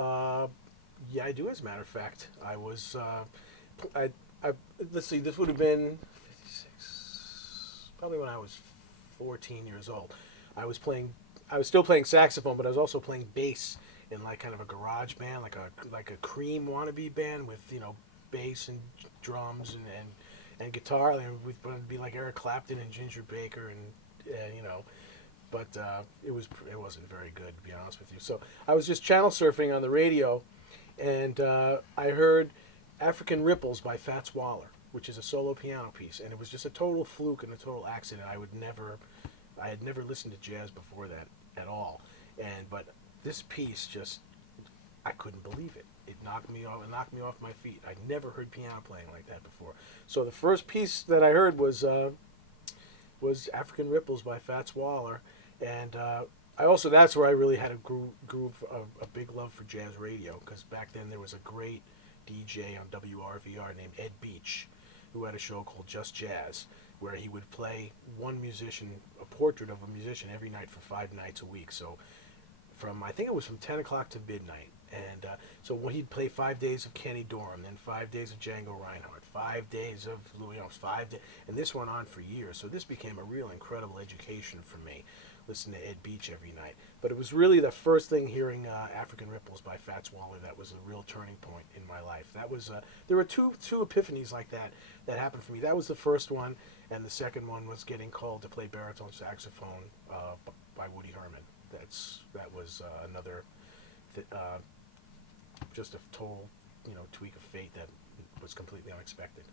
Uh, yeah, I do. As a matter of fact, I was. I, I let's see. This would have been 56, probably when I was 14 years old. I was playing. I was still playing saxophone, but I was also playing bass in like kind of a garage band, like a Cream wannabe band with bass and drums and guitar. And we'd be like Eric Clapton and Ginger Baker and. But it wasn't very good, to be honest with you. So I was just channel surfing on the radio, and I heard African Ripples by Fats Waller, which is a solo piano piece, and it was just a total fluke and a total accident. I had never listened to jazz before that at all, but this piece just, I couldn't believe it. It knocked me off. It knocked me off my feet. I'd never heard piano playing like that before. So the first piece that I heard was African Ripples by Fats Waller, and I also, that's where I really had a big love for jazz radio, because back then there was a great DJ on WRVR named Ed Beach, who had a show called Just Jazz, where he would play one musician, a portrait of a musician every night for 5 nights a week. So I think it was from 10 o'clock to midnight. And so when he'd play 5 days of Kenny Dorham, then 5 days of Django Reinhardt, 5 days of Louis Armstrong, and this went on for years. So this became a real incredible education for me, listening to Ed Beach every night. But it was really the first thing hearing African Ripples by Fats Waller that was a real turning point in my life. That was there were two epiphanies like that happened for me. That was the first one, and the second one was getting called to play baritone saxophone by Woody Herman. That was another. Just a total, tweak of fate that was completely unexpected.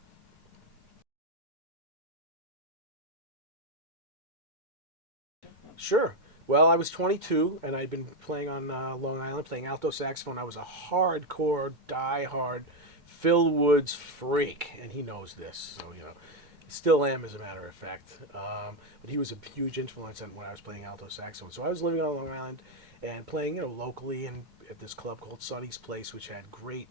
Sure. Well, I was 22, and I'd been playing on Long Island, playing alto saxophone. I was a hardcore, die-hard Phil Woods freak, and he knows this. So, still am, as a matter of fact. But he was a huge influence on when I was playing alto saxophone. So I was living on Long Island and playing, locally and at this club called Sonny's Place, which had great,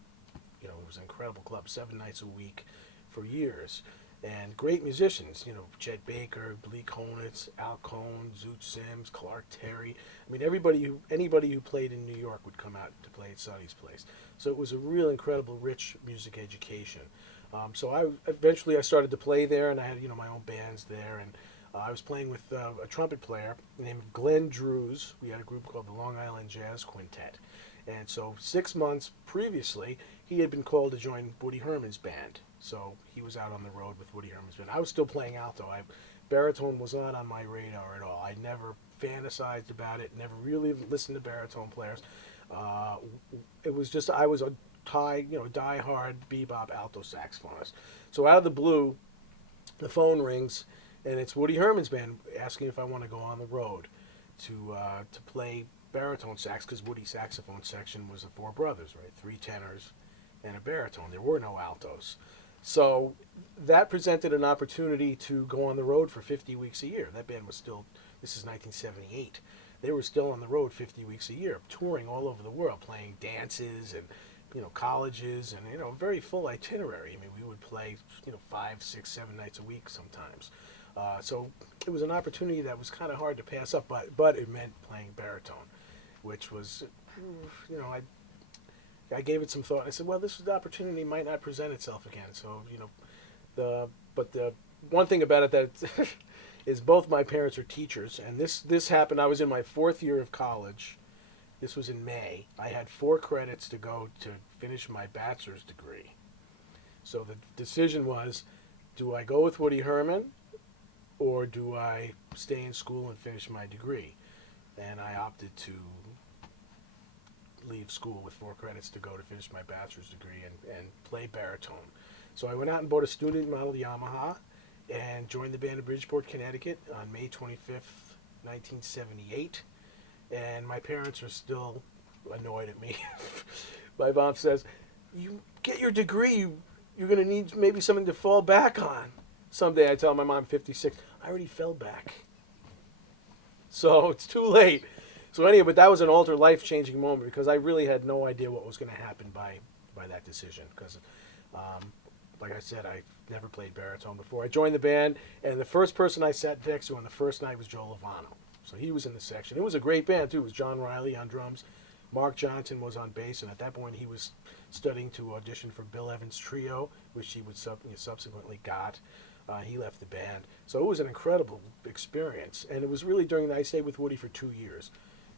it was an incredible club, 7 nights a week for years. And great musicians, Chet Baker, Lee Konitz, Al Cohn, Zoot Sims, Clark Terry. I mean, anybody who played in New York would come out to play at Sonny's Place. So it was a real incredible, rich music education. So I started to play there, and I had my own bands there, and I was playing with a trumpet player named Glenn Drews. We had a group called the Long Island Jazz Quintet, and so 6 months previously, he had been called to join Woody Herman's band. So he was out on the road with Woody Herman's band. I was still playing alto. Baritone was not on my radar at all. I never fantasized about it. Never really listened to baritone players. It was just I was a die-hard bebop alto saxophonist. So out of the blue, the phone rings, and it's Woody Herman's band asking if I want to go on the road to play baritone sax, because Woody's saxophone section was the four brothers, right? Three tenors and a baritone. There were no altos. So that presented an opportunity to go on the road for 50 weeks a year. That band was still, this is 1978. They were still on the road 50 weeks a year, touring all over the world, playing dances and colleges, and very full itinerary. I mean, we would play 5, 6, 7 nights a week sometimes. So it was an opportunity that was kind of hard to pass up, but it meant playing baritone, which was, I gave it some thought. I said, well, this opportunity might not present itself again. So the one thing about it that is both my parents are teachers, and this happened. I was in my 4th year of college. This was in May. I had 4 credits to go to finish my bachelor's degree. So the decision was, do I go with Woody Herman, or do I stay in school and finish my degree? And I opted to leave school with 4 credits to go to finish my bachelor's degree and play baritone. So I went out and bought a student model Yamaha and joined the band in Bridgeport, Connecticut on May 25th, 1978. And my parents are still annoyed at me. My mom says, you get your degree, you're going to need maybe something to fall back on. Someday I tell my mom, 56, I already fell back. So it's too late. So anyway, but that was an life-changing moment, because I really had no idea what was going to happen by that decision. Because, like I said, I never played baritone before. I joined the band, and the first person I sat next to on the first night was Joe Lovano. So he was in the section. It was a great band, too. It was John Riley on drums, Mark Johnson was on bass, and at that point he was studying to audition for Bill Evans' trio, which he would subsequently got. He left the band. So it was an incredible experience. And it was really during that, I stayed with Woody for 2 years.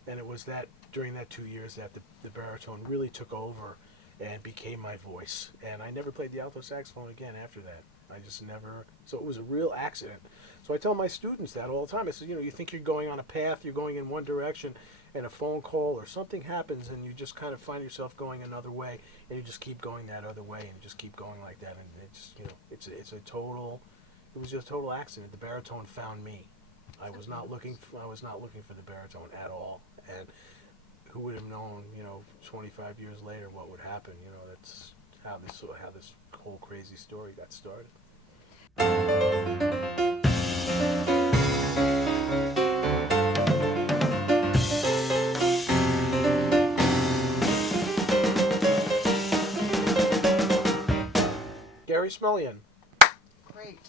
And it was that during that 2 years that the baritone really took over and became my voice. And I never played the alto saxophone again after that. I just never, so it was a real accident. So I tell my students that all the time. I said, you think you're going on a path, you're going in one direction, and a phone call or something happens, and you just kind of find yourself going another way, and you just keep going that other way, and just keep going like that, and it's it was just a total accident. The baritone found me. I was not looking for the baritone at all, and who would have known, 25 years later what would happen? That's how this whole crazy story got started. Gary Smulyan. Great.